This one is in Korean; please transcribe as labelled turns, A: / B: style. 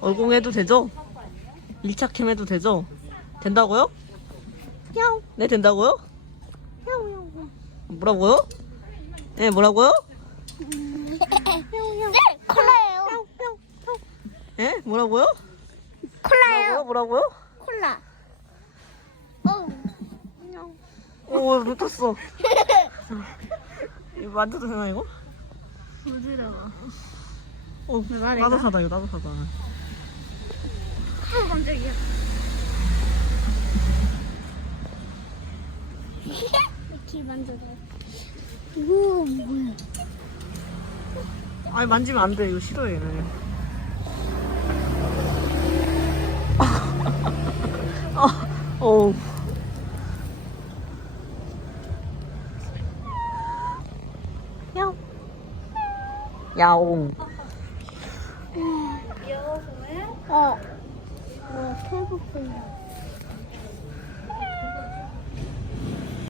A: 얼공해도 되죠? 1차 캠 해도 되죠? 된다고요? 야옹. 네, 된다고요? 야옹. 뭐라고요? 네, 뭐라고요?
B: 네, 콜라예요.
A: 네, 뭐라고요?
B: 콜라예요.
A: 뭐라고요?
B: 콜라.
A: 오, 놓쳤어. 이거 만져도 되나, 이거?
B: 부드러워.
A: 나도 사다, 이거 나도 사다.
B: 깜짝이야. 이렇게 만져도. 우와, 뭐야.
A: 아니, 만지면 안 돼. 이거 싫어해, 얘네. 어우. 야옹. 야옹.
B: 귀여워서요? 뭐, 배고프요.